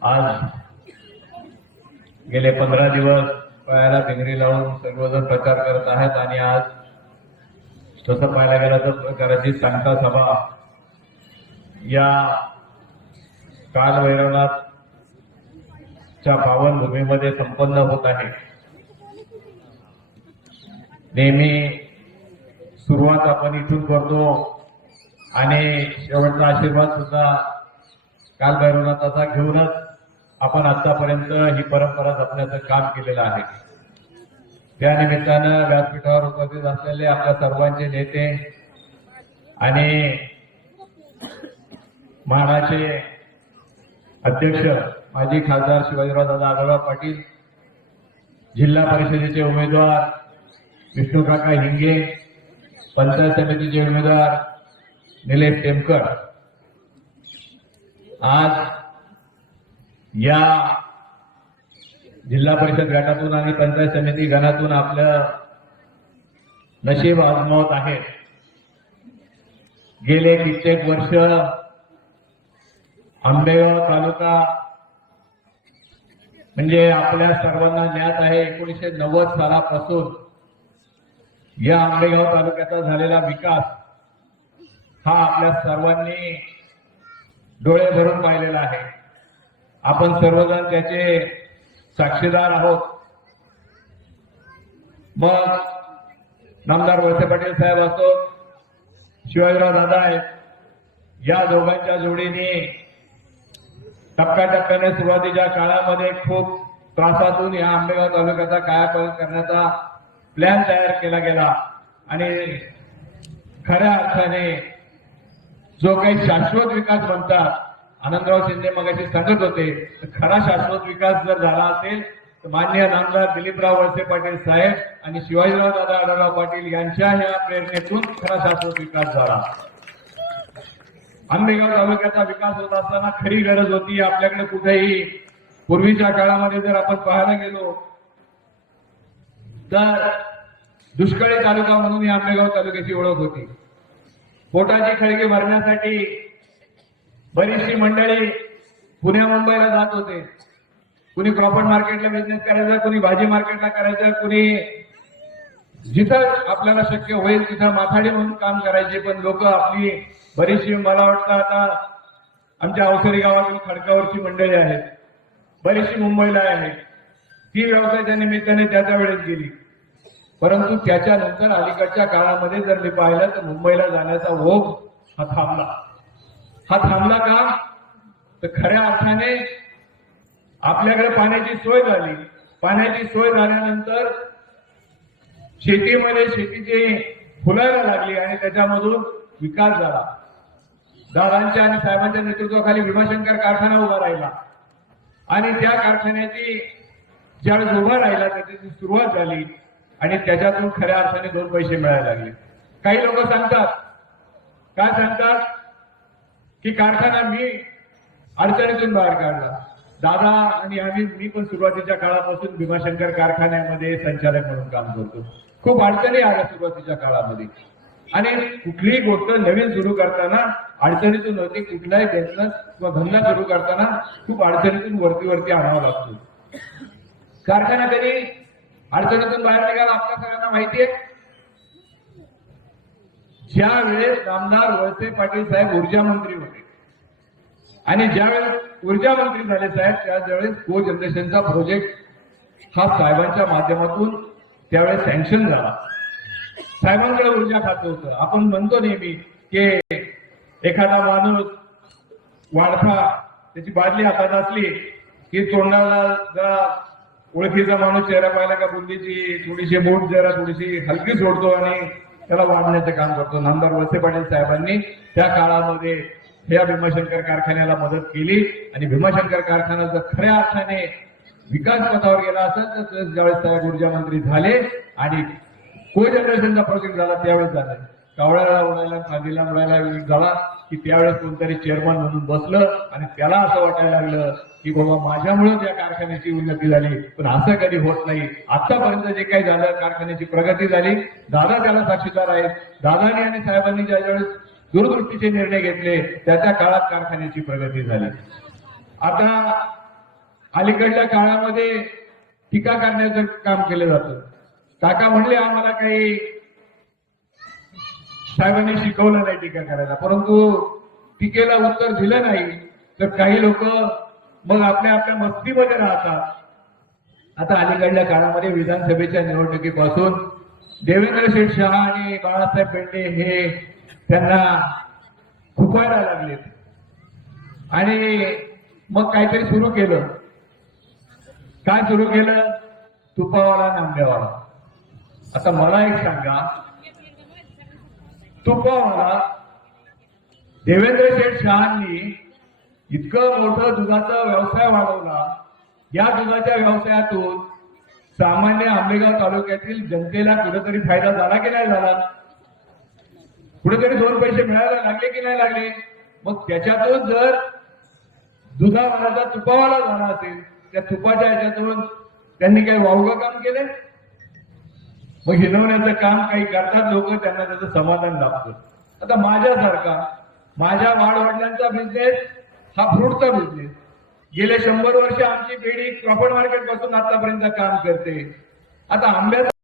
आज गेले 15 दिवस पायाला भिंगरी लावून सर्वजण प्रचार करत आहेत आणि आज तसं पाहायला गेलं तर प्रचाराची सांगता सभा या कालभैरवनाथच्या पावनभूमीमध्ये संपन्न होत आहे। नेहमी सुरुवात आपण इथून करतो आणि शेवटचा आशीर्वाद सुद्धा कालभैरवनाथाचा घेऊनच आपण आतापर्यंत ही परंपरा जपण्याचं काम केलेलं आहे। त्या निमित्तानं व्यासपीठावर उपस्थित असलेले आपल्या सर्वांचे नेते आणि महाराचे अध्यक्ष माजी खासदार शिवाजीरावदादा आढळराव पाटील, जिल्हा परिषदेचे उमेदवार विष्णुकाका हिंगे, पंचायत समितीचे उमेदवार निलेश टेमकर, आज या जिल्हा परिषद गटातून आणि पंचायत समिती गणातून आपलं नशीब आजमावत आहेत। गेले कित्येक वर्ष आंबेगाव तालुका म्हणजे आपल्या सर्वांना ज्ञात आहे 1990 सालापासून या आंबेगाव तालुक्याचा झालेला विकास हा आपल्या सर्वांनी डोळे भरून पाहिलेला आहे। आपण सर्वजण त्याचे साक्षीदार आहोत। मग नामदार वळसे पाटील साहेब असो, शिवाजीराव दादा आहेत, या दोघांच्या जोडीने टप्प्याटप्प्याने सुरुवातीच्या काळामध्ये खूप त्रासातून या आंबेगाव तालुक्याचा कायापालट करण्याचा प्लॅन तयार केला गेला आणि खऱ्या अर्थाने जो काही शाश्वत विकास म्हणतात, आनंदराव शिंदे मगाशी सांगत होते, खरा शाश्वत विकास जर झाला असेल तर माननीय नामदार दिलीपराव वळसे पाटील साहेब आणि शिवाजीराव दादा आढळराव पाटील यांच्या या प्रेरणेतून खरा शाश्वत विकास झाला। आंबेगाव तालुक्याचा विकास होत असताना खरी गरज होती आपल्याकडे कुठेही पूर्वीच्या काळामध्ये जर आपण पाहायला गेलो तर दुष्काळी तालुका म्हणून या आंबेगाव तालुक्याची ओळख होती। पोटाची खळगी भरण्यासाठी बरीचशी मंडळी पुण्या मुंबईला जात होते। कुणी क्रॉफर्ड मार्केटला बिझनेस करायचा, कुणी भाजी मार्केटला करायचं, कुणी जिथं आपल्याला शक्य होईल तिथं माथाडी म्हणून काम करायचे। पण लोक आपली बरीचशी, मला वाटतं आता आमच्या अवसरी गावातील खडकावरची मंडळी आहेत, बरीचशी मुंबईला आहे, ती व्यवसायाच्या निमित्ताने त्याच्या वेळेस गेली। परंतु त्याच्यानंतर अलीकडच्या काळामध्ये जर मी पाहिलं तर मुंबईला जाण्याचा ओघ हा थांबला का? तर खऱ्या अर्थाने आपल्याकडे पाण्याची सोय झाली। पाण्याची सोय झाल्यानंतर शेतीमध्ये शेतीची फुलायला लागली आणि त्याच्यामधून विकास झाला। दादांच्या आणि साहेबांच्या नेतृत्वाखाली भीमाशंकर कारखाना उभा राहिला आणि त्या कारखान्याची ज्यावेळेस उभा राहिला त्याची सुरुवात झाली आणि त्याच्यातून खऱ्या अर्थाने 2 पैसे मिळायला लागले। काही लोक सांगतात, काय सांगतात की कारखाना मी अडचणीतून बाहेर काढला। दादा आणि मी पण सुरुवातीच्या काळापासून भीमाशंकर कारखान्यामध्ये संचालक म्हणून काम करतो। खूप अडचणी आल्या सुरुवातीच्या काळामध्ये आणि कुठलीही गोष्ट नवीन सुरू करताना अडचणीतून होती। कुठलाही बिझनेस किंवा धंदा सुरू करताना खूप अडचणीतून वरती आणावा लागतो। कारखाना कधी अडचणीतून बाहेर निघाला आपल्या सगळ्यांना माहिती आहे। ज्या वेळेस नामदार वळसे पाटील साहेब ऊर्जा मंत्री होते आणि ज्यावेळेस ऊर्जा मंत्री झाले साहेब, त्यावेळेस को जनरेशनचा प्रोजेक्ट हा साहेबांच्या माध्यमातून त्यावेळेस सँक्शन झाला। साहेबांकडे ऊर्जा खातं होतं। आपण म्हणतो नेहमी की एखादा माणूस वाढता त्याची बादली हातात असली की तोंडाला जरा ओळखीचा माणूस चेहरा पाहिला का बुंदीची थोडीशी मूठ जरा थोडीशी हलकी सोडतो आणि त्याला वाढण्याचं काम करतो। नामदार वळसे पाटील साहेबांनी त्या काळामध्ये या भीमाशंकर कारखान्याला मदत केली आणि भीमाशंकर कारखाना जर खऱ्या अर्थाने विकास पथावर गेला असेल तर ज्यावेळेस साहेब ऊर्जा मंत्री झाले आणि को जनरेशनचा प्रोजेक्ट झाला त्यावेळेस झाला। कावळ्याला उडायला खादीला उडायला झाला की त्यावेळेस कोणतरी चेअरमन म्हणून बसलं आणि त्याला असं वाटायला लागलं की बाबा माझ्यामुळे या कारखान्याची उन्नती झाली। पण असं कधी होत नाही। आतापर्यंत जे काही झालं कारखान्याची प्रगती झाली, दादा त्याला साक्षीदार आहेत। दादानी आणि साहेबांनी ज्यावेळेस दूरदृष्टीचे निर्णय घेतले त्या काळात कारखान्याची प्रगती झाली। आता अलीकडल्या काळामध्ये टीका करण्याचं काम केलं जातं. काका म्हणले आम्हाला काही साहेबांनी शिकवलं नाही टीका करायला, परंतु टीकेला उत्तर दिलं नाही तर काही लोक मग आपल्या आपल्या मस्तीमध्ये राहतात. आता अलीकडल्या काळामध्ये विधानसभेच्या निवडणुकीपासून देवेंद्र शेठ शहा आणि बाळासाहेब पेंडे हे त्यांना खुपायला लागलेत आणि मग काहीतरी सुरू केलं. काय सुरू केलं? तुपावाला नांदेवाला. आता मला एक सांगा, तुपावाला देवेंद्र शेठ शहांनी इतकं मोठं दुधाचा व्यवसाय वाढवला. या दुधाच्या व्यवसायातून सामान्य आंबेगाव तालुक्यातील जनतेला कुठेतरी फायदा झाला की नाही झाला? कुठेतरी दोन पैसे मिळायला लागले की नाही लागले? मग त्याच्यातून जर दुधावालाचा तुपावाला झाला असेल, त्या तुपाच्या ह्याच्यातून त्यांनी काही वावगं काम केले? मग हिनवण्याचं काम काही करतात लोक, त्यांना त्याचं समाधान लाभतं. आता माझ्यासारखा, माझ्या वाडवडिलांचा बिझनेस हा फ्रूटचा बिझनेस. गेले 100 वर्ष आमची पेढी क्रॉफर्ड मार्केट पासून आतापर्यंत काम करते. आता आंब्याचा